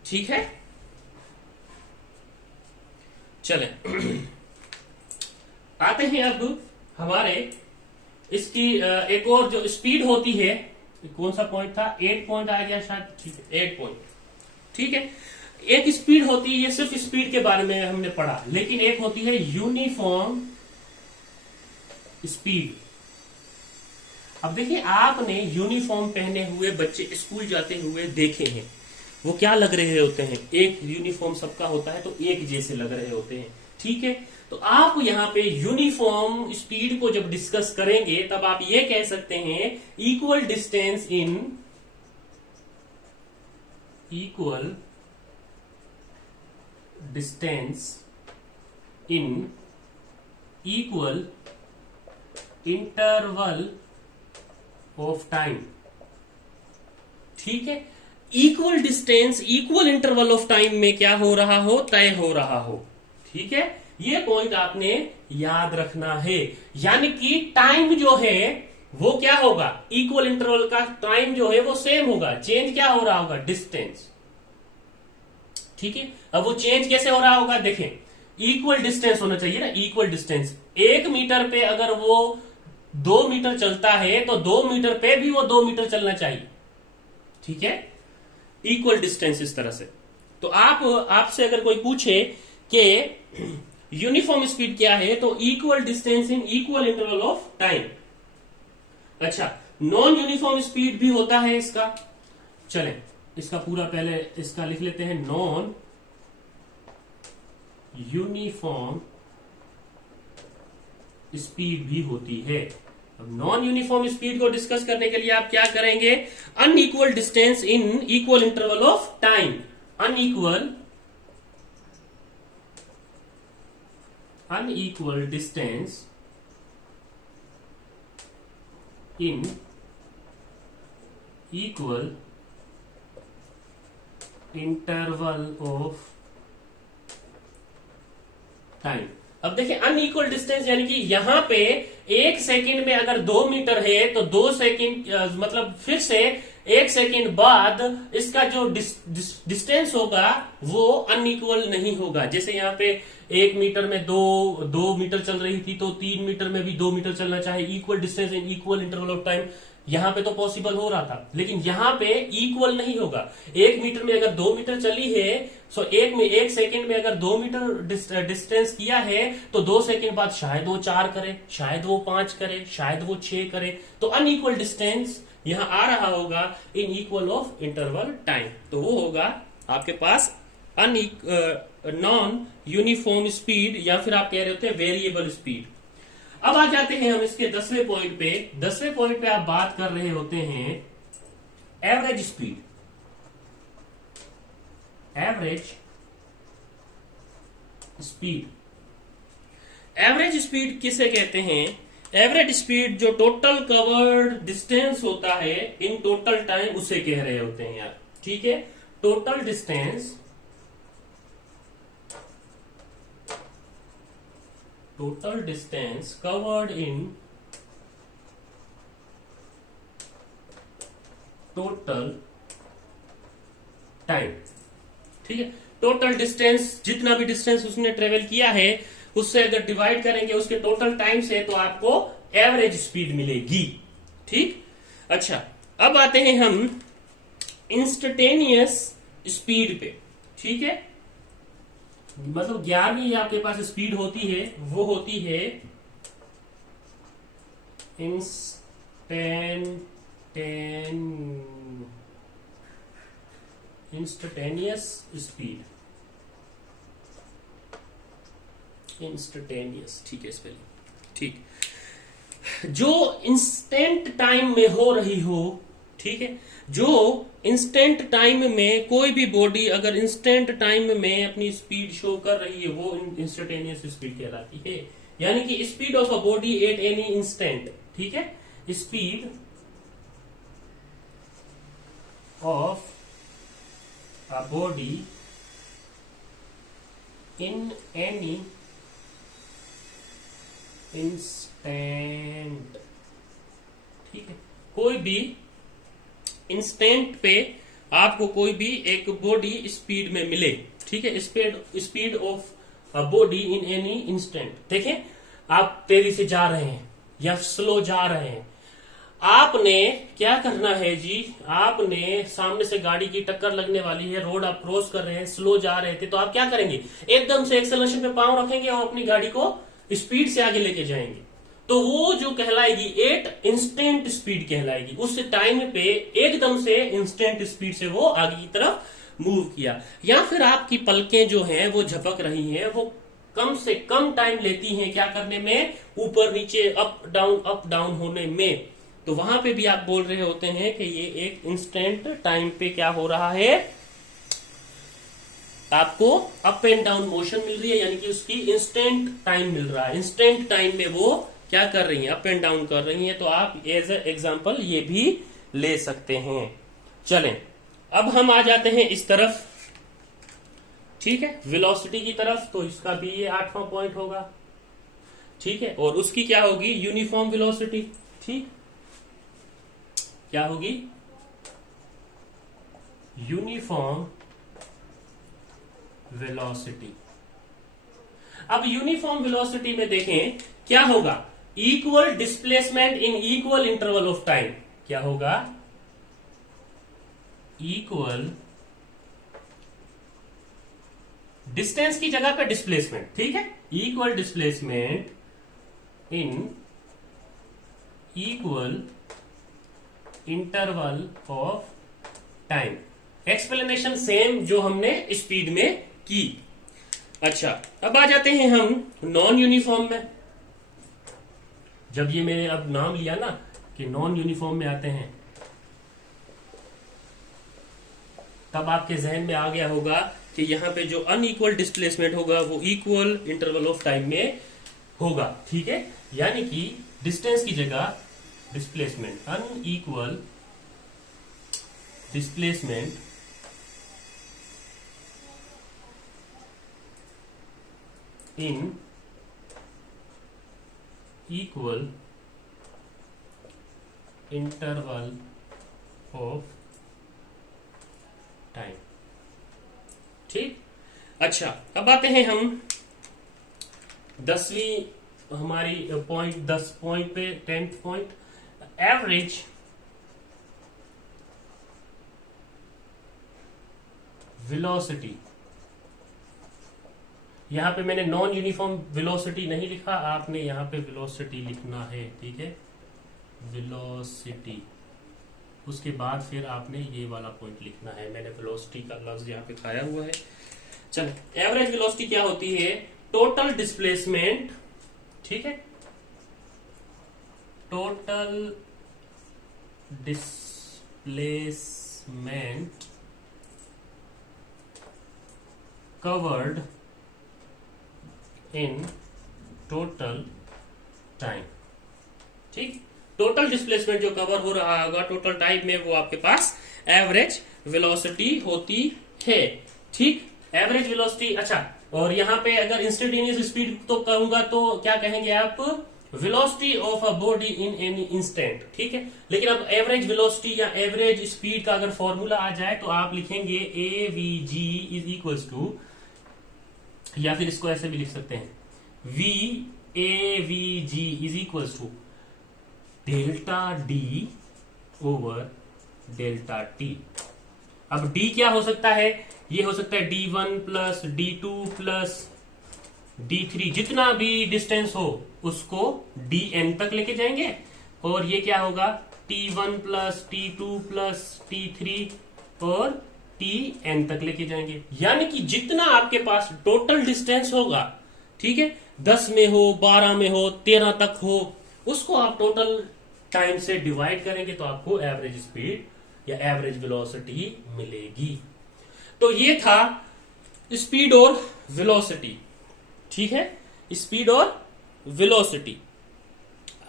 ठीक है, चले आते हैं अब हमारे इसकी एक और जो स्पीड होती है, कौन सा पॉइंट था, 8 पॉइंट आ गया शायद। ठीक है, 8 पॉइंट। ठीक है, एक स्पीड होती है, ये सिर्फ स्पीड के बारे में हमने पढ़ा, लेकिन एक होती है यूनिफॉर्म स्पीड। अब देखिए, आपने यूनिफॉर्म पहने हुए बच्चे स्कूल जाते हुए देखे हैं, वो क्या लग रहे होते हैं, एक यूनिफॉर्म सबका होता है तो एक जैसे लग रहे होते हैं। ठीक है, तो आप यहाँ पे यूनिफॉर्म स्पीड को जब डिस्कस करेंगे तब आप ये कह सकते हैं equal distance in equal interval of time. ठीक है, equal distance equal interval of time में क्या हो रहा हो, तय हो रहा हो। ठीक है, ये पॉइंट आपने याद रखना है, यानी कि टाइम जो है वो क्या होगा, इक्वल इंटरवल का टाइम जो है वो सेम होगा, चेंज क्या हो रहा होगा, डिस्टेंस। ठीक है, अब वो चेंज कैसे हो रहा होगा, देखें, इक्वल डिस्टेंस होना चाहिए ना, इक्वल डिस्टेंस। 1 मीटर पे अगर वो 2 मीटर चलता है तो 2 मीटर पे भी वो 2 मीटर चलना चाहिए। ठीक है, इक्वल डिस्टेंस इस तरह से। तो आपसे अगर कोई पूछे कि यूनिफॉर्म स्पीड क्या है, तो equal distance in equal interval of time. अच्छा, नॉन यूनिफॉर्म स्पीड भी होता है इसका। चलें, इसका पूरा पहले इसका लिख लेते हैं, नॉन यूनिफॉर्म स्पीड भी होती है। अब नॉन यूनिफॉर्म स्पीड को डिस्कस करने के लिए आप क्या करेंगे, unequal distance in equal interval of time, unequal distance in equal interval of time. अब देखिए अनइक्वल डिस्टेंस यानी कि यहां पे 1 सेकंड में अगर 2 मीटर है तो 2 सेकंड मतलब फिर से 1 सेकंड बाद इसका जो डिस्टेंस होगा वो अनइक्वल नहीं होगा। जैसे यहाँ पे 1 मीटर में 2 मीटर चल रही थी तो 3 मीटर में भी 2 मीटर चलना चाहे, equal distance in equal interval of time, यहां पे तो पॉसिबल हो रहा था, लेकिन यहां पे इक्वल नहीं होगा। 1 मीटर में अगर 2 मीटर चली है, सो 1 सेकंड में अगर 2 मीटर डिस्टेंस किया है तो 2 सेकंड बाद शायद वो 4 करे, शायद वो 5 करे, शायद वो 6 करे, तो अनइक्वल डिस्टेंस यहां आ रहा होगा in equal of interval time. तो वो होगा आपके पास नॉन यूनिफॉर्म स्पीड, या फिर आप कह रहे होते हैं वेरिएबल स्पीड। अब आ जाते हैं हम इसके 10वें पॉइंट पे। 10वें पॉइंट पे आप बात कर रहे होते हैं एवरेज स्पीड। एवरेज स्पीड किसे कहते हैं? एवरेज स्पीड जो टोटल कवर्ड डिस्टेंस होता है इन टोटल टाइम, उसे कह रहे होते हैं यार, ठीक है। Total distance covered in total time, ठीक है। टोटल डिस्टेंस, जितना भी डिस्टेंस उसने ट्रेवल किया है उससे अगर डिवाइड करेंगे उसके टोटल टाइम से तो आपको एवरेज स्पीड मिलेगी, ठीक। अच्छा, अब आते हैं हम इंस्टेंटेनियस स्पीड पे, ठीक है। मतलब 11वीं आपके पास स्पीड होती है, वो होती है इंस्टेंटेनियस स्पीड, इंस्टेंटेनियस, ठीक है स्पेलिंग, ठीक। जो इंस्टेंट टाइम में हो रही हो, ठीक है। जो इंस्टेंट टाइम में कोई भी बॉडी अगर इंस्टेंट टाइम में अपनी स्पीड शो कर रही है वो इंस्टेंटेनियस स्पीड कहलाती है। यानी कि speed of a body at any instant, ठीक है। Speed of a body in any instant, ठीक है। कोई भी इंस्टेंट पे आपको कोई भी एक बॉडी स्पीड में मिले, ठीक है। Speed of a body in any instant. देखें, आप तेजी से जा रहे हैं या स्लो जा रहे हैं, आपने क्या करना है जी, आपने सामने से गाड़ी की टक्कर लगने वाली है, रोड आप क्रॉस कर रहे हैं, स्लो जा रहे थे, तो आप क्या करेंगे, एकदम से एक्सेलरेशन पे पांव रखेंगे और अपनी गाड़ी को स्पीड से आगे लेके जाएंगे। तो वो जो कहलाएगी एट इंस्टेंट स्पीड कहलाएगी। उस टाइम पे एकदम से इंस्टेंट स्पीड से वो आगे की तरफ मूव किया। या फिर आपकी पलकें जो हैं वो झपक रही हैं, वो कम से कम टाइम लेती हैं क्या करने में, ऊपर नीचे अप डाउन होने में। तो वहां पे भी आप बोल रहे होते हैं कि ये एक इंस्टेंट टाइम पे क्या हो रहा है, आपको अप एंड डाउन मोशन मिल रही है, यानी कि उसकी इंस्टेंट टाइम मिल रहा है। इंस्टेंट टाइम में वो क्या कर रही है, अप एंड डाउन कर रही है। तो आप एज ए एग्जाम्पल ये भी ले सकते हैं। चलें, अब हम आ जाते हैं इस तरफ, ठीक है, वेलोसिटी की तरफ। तो इसका भी ये 8वां पॉइंट होगा, ठीक है। और उसकी क्या होगी, यूनिफॉर्म वेलोसिटी, ठीक। क्या होगी, यूनिफॉर्म वेलोसिटी। अब यूनिफॉर्म वेलोसिटी में देखें क्या होगा, equal displacement in equal interval of time. क्या होगा, इक्वल डिस्टेंस की जगह पे डिस्प्लेसमेंट, ठीक है। Equal displacement in equal interval of time. Explanation same जो हमने स्पीड में की। अच्छा, अब आ जाते हैं हम नॉन यूनिफॉर्म में। जब ये मैंने अब नाम लिया ना कि नॉन यूनिफॉर्म में आते हैं, तब आपके जहन में आ गया होगा कि यहां पे जो अनइक्वल डिस्प्लेसमेंट होगा वो इक्वल इंटरवल ऑफ टाइम में होगा। ठीक है, यानी कि डिस्टेंस की जगह displacement, unequal displacement in equal interval of time. ठीक, अच्छा, अब आते हैं हम 10वीं हमारी पॉइंट 10 पॉइंट पे 10th पॉइंट, एवरेज वेलोसिटी। यहां पे मैंने नॉन यूनिफॉर्म वेलोसिटी नहीं लिखा, आपने यहां पे वेलोसिटी लिखना है। ठीक है, वेलोसिटी, उसके बाद फिर आपने ये वाला पॉइंट लिखना है। मैंने वेलोसिटी का लफ्ज यहां पे खाया हुआ है। चलो, एवरेज वेलोसिटी क्या होती है? Total displacement. ठीक है, total displacement covered in total time. ठीक, टोटल डिस्प्लेसमेंट जो कवर हो रहा होगा टोटल टाइम में, वो आपके पास एवरेज वेलोसिटी होती है। ठीक, एवरेज वेलोसिटी। अच्छा, और यहां पे अगर इंस्टेंटेनियस स्पीड तो कहूंगा तो क्या कहेंगे आप? Velocity of a body in any instant. ठीक है, लेकिन अब एवरेज वेलोसिटी या एवरेज स्पीड का अगर फॉर्मूला आ जाए तो आप लिखेंगे AVG इज इक्वल टू, या फिर इसको ऐसे भी लिख सकते हैं, VAVG is equal to delta D over delta T। अब D क्या हो सकता है? ये हो सकता है D1 plus D2 plus D3, जितना भी डिस्टेंस हो उसको Dn तक लेके जाएंगे, और ये क्या होगा? T1 plus T2 plus T3 और Tn तक लेके जाएंगे। यानी कि जितना आपके पास टोटल डिस्टेंस होगा, ठीक है, 10 में हो, 12 में हो, 13 तक हो, उसको आप टोटल टाइम से डिवाइड करेंगे तो आपको एवरेज स्पीड या एवरेज वेलोसिटी मिलेगी। तो ये था स्पीड और वेलोसिटी। ठीक है, स्पीड और वेलोसिटी।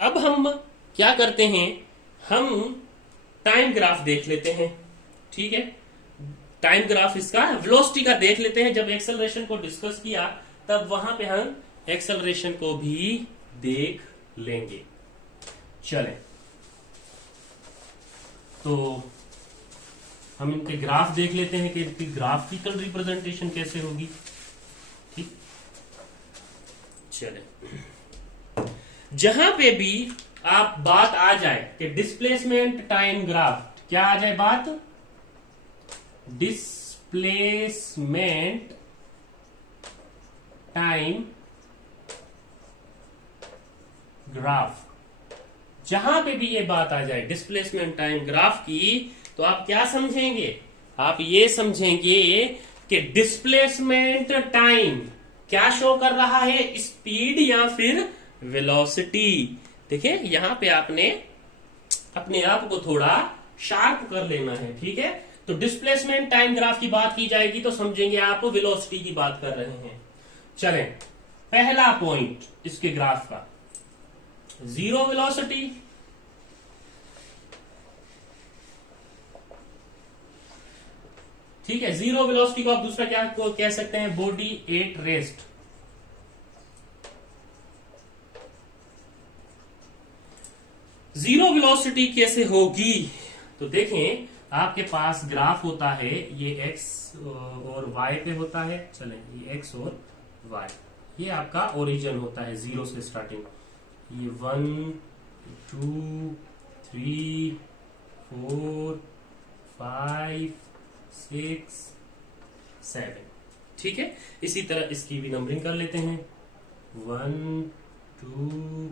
अब हम क्या करते हैं? हम टाइम ग्राफ देख लेते हैं। ठीक है, टाइम ग्राफ इसका वेलोसिटी का देख लेते हैं। जब एक्सेलरेशन को डिस्कस किया तब वहां पे हम एक्सेलरेशन को भी देख लेंगे। चलें, तो हम इनके ग्राफ देख लेते हैं कि इनकी ग्राफिकल रिप्रेजेंटेशन कैसे होगी। ठीक, चले, जहां पे भी आप बात आ जाए कि डिस्प्लेसमेंट टाइम ग्राफ, क्या आ जाए बात? डिस्प्लेसमेंट टाइम ग्राफ, जहां पे भी ये बात आ जाए डिस्प्लेसमेंट टाइम ग्राफ की, तो आप क्या समझेंगे? आप ये समझेंगे कि डिस्प्लेसमेंट टाइम क्या शो कर रहा है, स्पीड या फिर वेलोसिटी। देखिए, यहां पे आपने अपने आप को थोड़ा शार्प कर लेना है। ठीक है, तो डिस्प्लेसमेंट टाइम ग्राफ की बात की जाएगी तो समझेंगे आप वेलोसिटी की बात कर रहे हैं। चलें, पहला पॉइंट इसके ग्राफ का, जीरो वेलोसिटी। ठीक है, जीरो वेलोसिटी को आप दूसरा क्या को कह सकते हैं? Body at rest. Zero velocity कैसे होगी? तो देखें, आपके पास ग्राफ होता है, ये एक्स और वाई पे होता है। चलें, ये एक्स और वाई, ये आपका ओरिजिन होता है जीरो से स्टार्टिंग। ये 1 2 3 4 5 6 7। ठीक है, इसी तरह इसकी भी नंबरिंग कर लेते हैं। 1 2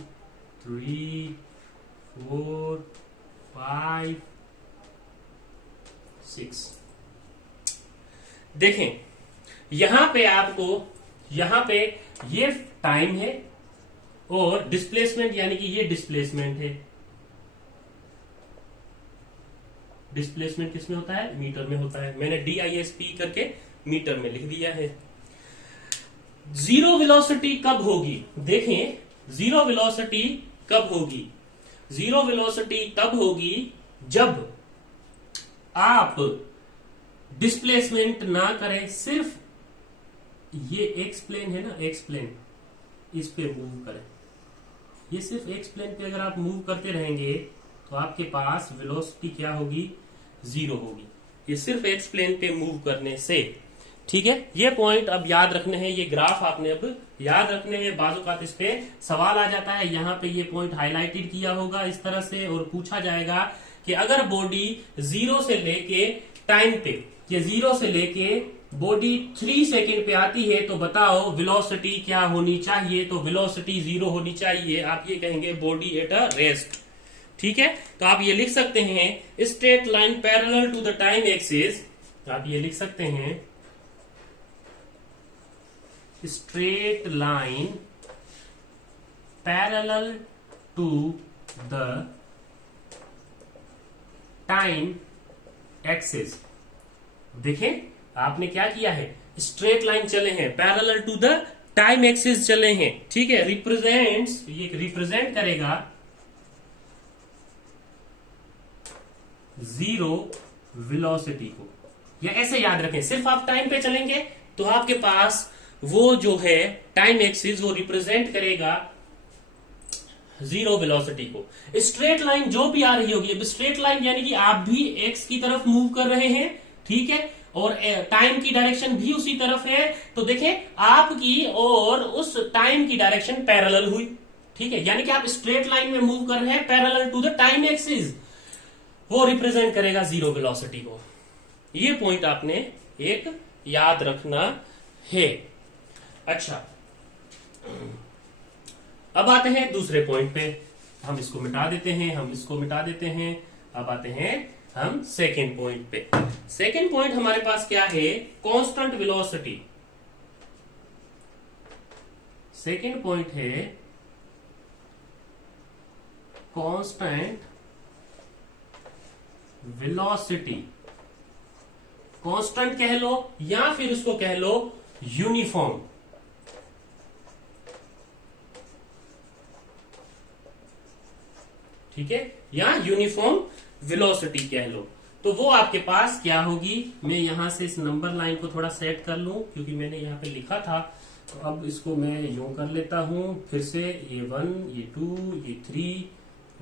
3 4 5 6। देखें यहां पे आपको, यहां पे ये टाइम है और डिस्प्लेसमेंट यानी कि ये डिस्प्लेसमेंट है। डिस्प्लेसमेंट किसमें होता है? मीटर में होता है। मैंने DISP करके मीटर में लिख दिया है। जीरो वेलोसिटी कब होगी? देखें जीरो वेलोसिटी कब होगी? जीरो वेलोसिटी तब होगी जब आप डिस्प्लेसमेंट ना करें, सिर्फ ये एक्स प्लेन है ना, एक्स प्लेन, इस पे मूव करें। ये सिर्फ एक्स प्लेन पे अगर आप मूव करते रहेंगे तो आपके पास वेलोसिटी क्या होगी? जीरो होगी। ये सिर्फ एक्स प्लेन पे मूव करने से। ठीक है, ये पॉइंट अब याद रखने हैं, ये ग्राफ आपने अब याद रखने हैं। बाजूकात इस पे सवाल आ जाता है, यहाँ पे ये पॉइंट हाईलाइटेड किया होगा इस तरह से, और पूछा जाएगा कि अगर बॉडी जीरो से लेके टाइम पे, ये जीरो से लेके बॉडी 3 सेकेंड पे आती है तो बताओ वेलोसिटी क्या होनी चाहिए? तो वेलोसिटी जीरो होनी चाहिए। आप ये कहेंगे बॉडी एट अ रेस्ट। ठीक है, तो आप ये लिख सकते हैं straight line parallel to the time axis. आप ये लिख सकते हैं straight line parallel to the time axis. देखें आपने क्या किया है, स्ट्रेट लाइन चले हैं, parallel to the time axis चले हैं। ठीक है, रिप्रेजेंट्स, ये रिप्रेजेंट करेगा जीरो वेलोसिटी को। या ऐसे याद रखें, सिर्फ आप टाइम पे चलेंगे तो आपके पास वो जो है टाइम एक्सिस वो रिप्रेजेंट करेगा जीरो वेलोसिटी को। स्ट्रेट लाइन जो भी आ रही होगी, अब स्ट्रेट लाइन यानी कि आप भी एक्स की तरफ मूव कर रहे हैं, ठीक है, और टाइम की डायरेक्शन भी उसी तरफ है। तो देखें आपकी और उस टाइम की डायरेक्शन पैरेलल हुई। ठीक है, यानी कि आप स्ट्रेट लाइन में मूव कर रहे हैं parallel to the time axis, वो रिप्रेजेंट करेगा जीरो वेलोसिटी को। ये पॉइंट आपने एक याद रखना है। अच्छा, अब आते हैं दूसरे पॉइंट पे। हम इसको मिटा देते हैं, हम इसको मिटा देते हैं। अब आते हैं हम सेकेंड पॉइंट पे। सेकेंड पॉइंट हमारे पास क्या है? Constant velocity. सेकेंड पॉइंट है कांस्टेंट वेलोसिटी। कांस्टेंट कह लो या फिर उसको कह लो यूनिफॉर्म। ठीक है, या यूनिफॉर्म वेलोसिटी कह लो। तो वो आपके पास क्या होगी? मैं यहां से इस नंबर लाइन को थोड़ा सेट कर लूं, क्योंकि मैंने यहां पे लिखा था। तो अब इसको मैं यूं कर लेता हूं फिर से, ये 1, ये 2, ये 3,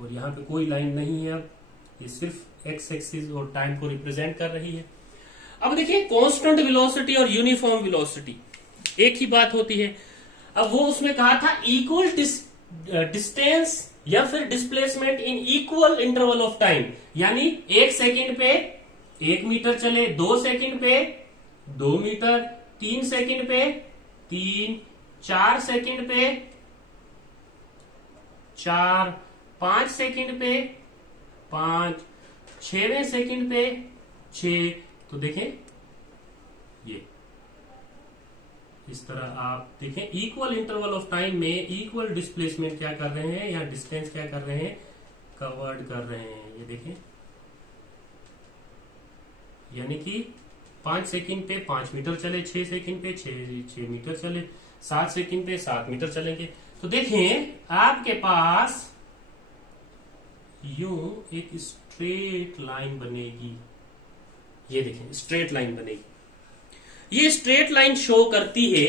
और यहां पे कोई लाइन नहीं है। अब ये सिर्फ एक्स एक्सिस और टाइम को रिप्रेजेंट कर रही है। अब देखिए, कांस्टेंट वेलोसिटी और यूनिफॉर्म वेलोसिटी एक ही बात होती है। अब वो उसमें कहा था इक्वल डिस्टेंस या फिर displacement in equal interval of time, यानी 1 सेकेंड पे 1 मीटर चले, 2 सेकेंड पे 2 मीटर, 3 सेकेंड पे 3, 4 सेकेंड पे 4, 5 सेकेंड पे 5, 6वें सेकेंड पे 6। तो देखें ये इस तरह आप देखें, इक्वल इंटरवल ऑफ टाइम में इक्वल डिस्प्लेसमेंट क्या कर रहे हैं, या डिस्टेंस क्या कर रहे हैं, कवर्ड कर रहे हैं। ये देखें, यानी कि 5 सेकंड पे 5 मीटर चले, 6 सेकंड पे 6 मीटर चले, 7 सेकंड पे 7 मीटर चलेंगे। तो देखें आपके पास यूं एक स्ट्रेट लाइन बनेगी। ये देखें स्ट्रेट लाइन बनेगी। ये स्ट्रेट लाइन शो करती है,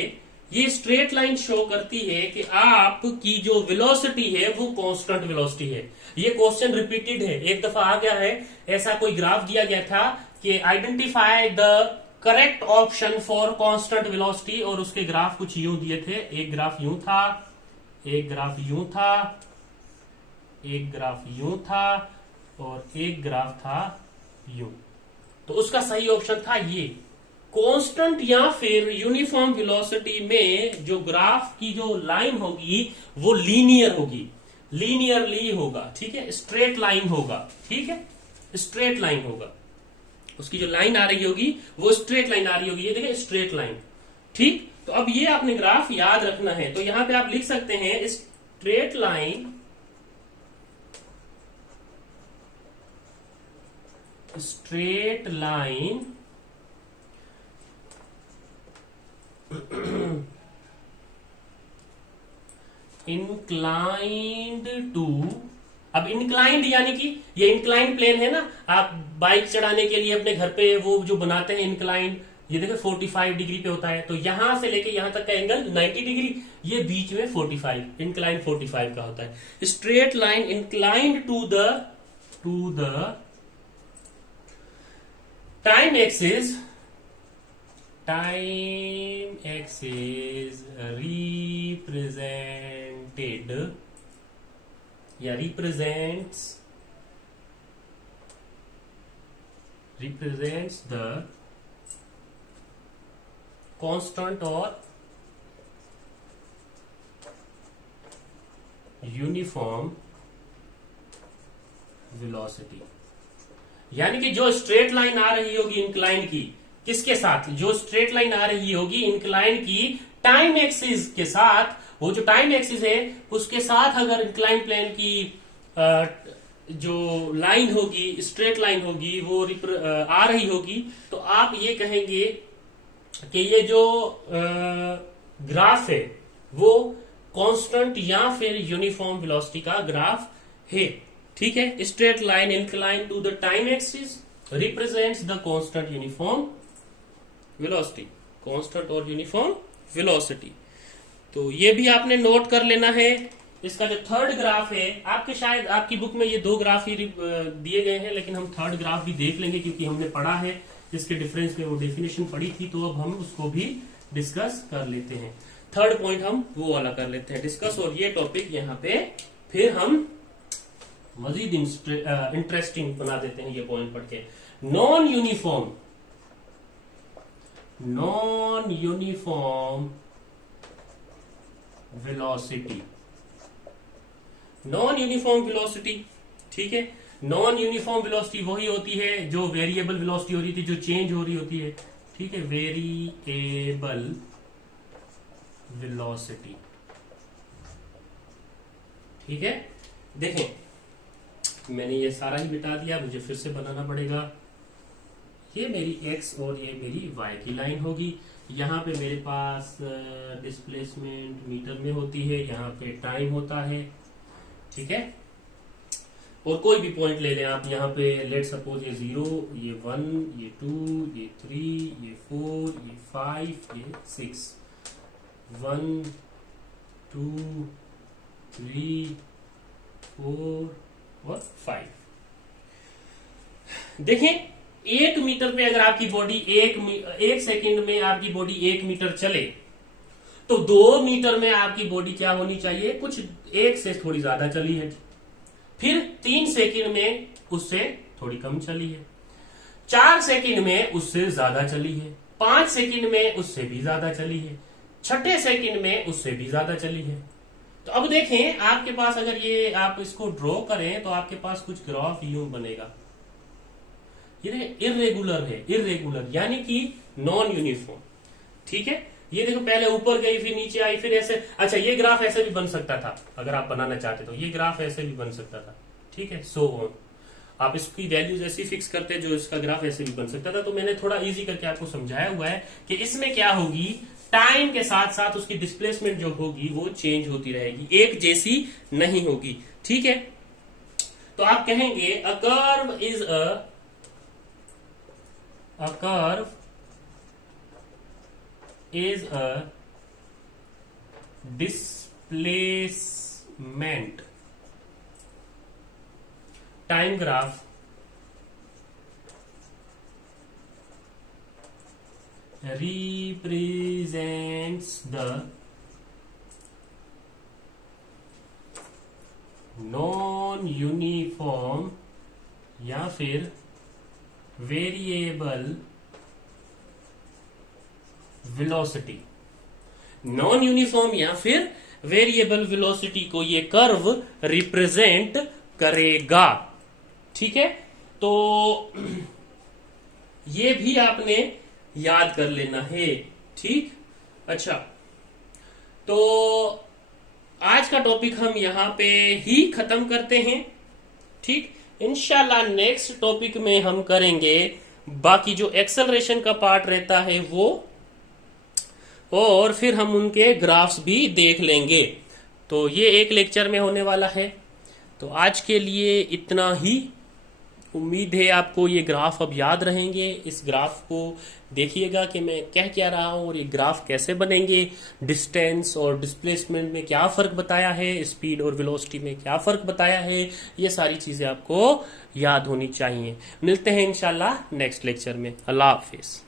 ये स्ट्रेट लाइन शो करती है कि आपकी जो वेलोसिटी है वो कांस्टेंट वेलोसिटी है। ये क्वेश्चन रिपीटेड है, एक दफा आ गया है। ऐसा कोई ग्राफ दिया गया था कि identify the correct option for constant velocity, और उसके ग्राफ कुछ यूं दिए थे। एक ग्राफ यूं था, एक ग्राफ यूं था, एक ग्राफ यूं था, और एक ग्राफ था यूं। तो उसका सही ऑप्शन था ये। कांस्टेंट या फिर यूनिफॉर्म वेलोसिटी में जो ग्राफ की जो लाइन होगी वो लीनियर होगी, लीनियरली होगा। ठीक है, स्ट्रेट लाइन होगा। ठीक है, स्ट्रेट लाइन होगा। उसकी जो लाइन आ रही होगी वो स्ट्रेट लाइन आ रही होगी, ये देखिए स्ट्रेट लाइन। ठीक, तो अब ये आपने ग्राफ याद रखना है, तो यहां पे आप लिख सकते हैं स्ट्रेट लाइन इंक्लाइंड टू, अब इंक्लाइंड यानी कि ये इंक्लाइंड प्लेन है ना, आप बाइक चढ़ाने के लिए अपने घर पे वो जो बनाते हैं इंक्लाइंड, ये देखो 45 डिग्री पे होता है, तो यहां से लेके यहां तक का एंगल 90 डिग्री, ये बीच में 45, इंक्लाइंड 45 का होता है। Straight line inclined to the time axis represented या represents the constant or uniform velocity, यानी कि जो स्ट्रेट लाइन आ रही होगी इंक्लाइन की, किसके साथ, जो स्ट्रेट लाइन आ रही होगी इंक्लाइन की टाइम एक्सिस के साथ, वो जो टाइम एक्सिस है उसके साथ अगर इंक्लाइन प्लेन की जो लाइन होगी, स्ट्रेट लाइन होगी, वो आ रही होगी, तो आप ये कहेंगे कि ये जो ग्राफ है वो कांस्टेंट या फिर यूनिफॉर्म वेलोसिटी का ग्राफ है। ठीक है, straight line incline to the time axis represents the constant uniform velocity, constant और यूनिफॉर्म वेलोसिटी। तो ये भी आपने नोट कर लेना है। इसका जो थर्ड ग्राफ है, आपके शायद आपकी बुक में ये 2 ग्राफ ही दिए गए हैं, लेकिन हम थर्ड ग्राफ भी देख लेंगे क्योंकि हमने पढ़ा है इसके डिफरेंस में, वो डेफिनेशन पढ़ी थी, तो अब हम उसको भी डिस्कस कर लेते हैं। थर्ड पॉइंट हम वो वाला कर लेते हैं डिस्कस, और ये टॉपिक यहाँ पे फिर हम मजीद इंटरेस्टिंग बना देते हैं ये पॉइंट पढ़ के। Non uniform velocity, non uniform velocity, ठीक है, नॉन यूनिफॉर्म वेलोसिटी वही होती है जो वेरिएबल वेलोसिटी हो रही थी, जो चेंज हो रही होती है। ठीक है, वेरिएबल वेलोसिटी। ठीक है, देखें मैंने ये सारा ही मिटा दिया, मुझे फिर से बनाना पड़ेगा। ये मेरी x और ये मेरी y की लाइन होगी। यहाँ पे मेरे पास डिस्प्लेसमेंट मीटर में होती है, यहाँ पे टाइम होता है। ठीक है, और कोई भी पॉइंट ले लें आप, यहाँ पे लेट सपोज ये 0, ये 1, ये 2, ये 3, ये 4, ये 5, ये 6, 1, 2, 3, 4 और 5। देखें 1 मीटर पे अगर आपकी बॉडी एक सेकंड में आपकी बॉडी 1 मीटर चले, तो 2 मीटर में आपकी बॉडी क्या होनी चाहिए, कुछ 1 से थोड़ी ज्यादा चली है। फिर 3 सेकंड में उससे थोड़ी कम चली है, 4 सेकंड में उससे ज्यादा चली है, 5 सेकंड में उससे भी ज्यादा चली है, 6ठे सेकंड में उससे भी ज्यादा चली है। तो अब देखें आपके पास अगर ये आप इसको ड्रॉ करें तो आपके पास कुछ ग्राफ यूं बनेगा। ये इर्रेगुलर है, इर्रेगुलर यानी कि नॉन यूनिफॉर्म। ठीक है, ये देखो पहले ऊपर गई फिर नीचे आई फिर ऐसे। अच्छा, ये ग्राफ ऐसे भी बन सकता था, अगर आप बनाना चाहते तो ये ग्राफ ऐसे भी बन सकता था। ठीक है, सो ऑन, आप इसकी वैल्यूज ऐसी फिक्स करते जो इसका ग्राफ ऐसे भी बन सकता था। तो मैंने थोड़ा इजी करके आपको समझाया हुआ है कि इसमें क्या होगी, टाइम के साथ साथ उसकी डिस्प्लेसमेंट जो होगी वो चेंज होती रहेगी, एक जैसी नहीं होगी। ठीक है, तो आप कहेंगे a curve is a curve is a displacement time graph represents the non-uniform या फिर वेरिएबल वेलोसिटी, नॉन यूनिफॉर्म या फिर वेरिएबल वेलोसिटी को ये कर्व रिप्रेजेंट करेगा। ठीक है, तो ये भी आपने याद कर लेना है। ठीक, अच्छा, तो आज का टॉपिक हम यहाँ पे ही खत्म करते हैं। ठीक, इंशाल्लाह नेक्स्ट टॉपिक में हम करेंगे बाकी जो एक्सेलरेशन का पार्ट रहता है वो, और फिर हम उनके ग्राफ्स भी देख लेंगे। तो ये एक लेक्चर में होने वाला है। तो आज के लिए इतना ही। उम्मीद है आपको ये ग्राफ अब याद रहेंगे। इस ग्राफ को देखिएगा कि मैं कह क्या रहा हूँ और ये ग्राफ कैसे बनेंगे, डिस्टेंस और डिस्प्लेसमेंट में क्या फर्क बताया है, स्पीड और वेलोसिटी में क्या फर्क बताया है, ये सारी चीजें आपको याद होनी चाहिए। मिलते हैं इंशाल्लाह नेक्स्ट लेक्चर में। अल्लाह हाफिज।